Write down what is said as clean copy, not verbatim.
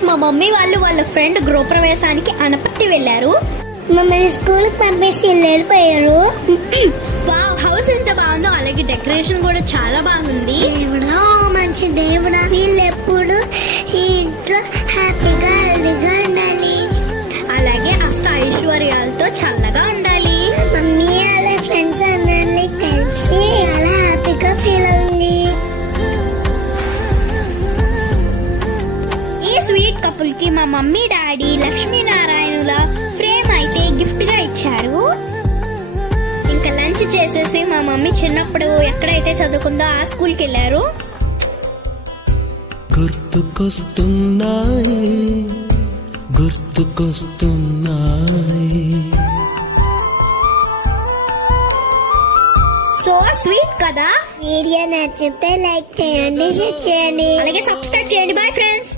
Guys, మా mummy వాళ్ళు వాళ్ళ ఫ్రెండ్ గృహప్రవేశానికి అనపర్తి వెళ్ళారు. మమ్మల్ని స్కూల్ కి పంపేసి వెళ్ళిపోయారు. వావ్, హౌస్ ఎంత బాగుందో, అలాగే డెకరేషన్ కూడా చాలా బాగుంది. దేవుడా, మంచి దేవుడా, వీళ్ళు ఎప్పుడు ఈ ఇంట్లో హ్యాపీగా హెల్దీగా ఉండాలి, అలాగే అష్ట ఐశ్వర్యాలతో చల్లగా ఉండాలి. మమ్మీ వాళ్ళ ఫ్రెండ్స్ అందరినీ కలిసి చాలా హ్యాపీగా ఫీల్ అవుంది. ఈ స్వీట్ కపుల్ కి మా మమ్మీ డాడీ లక్ష్మీనారాయణుల ఫ్రేమ్ అయితే గిఫ్ట్ గా ఇచ్చారు. ఇంకా లంచ్ చేసేసి మా మమ్మీ చిన్నప్పుడు ఎక్కడైతే చదువుకుందో ఆ స్కూల్ కి వెళ్ళారు. గుర్తుకొస్తున్నాయి సో స్వీట్ కదా. వీడియో నచ్చితే లైక్ చేయండి, షేర్ చేయండి, అలాగే సబ్స్క్రైబ్ చేయండి. Bye friends.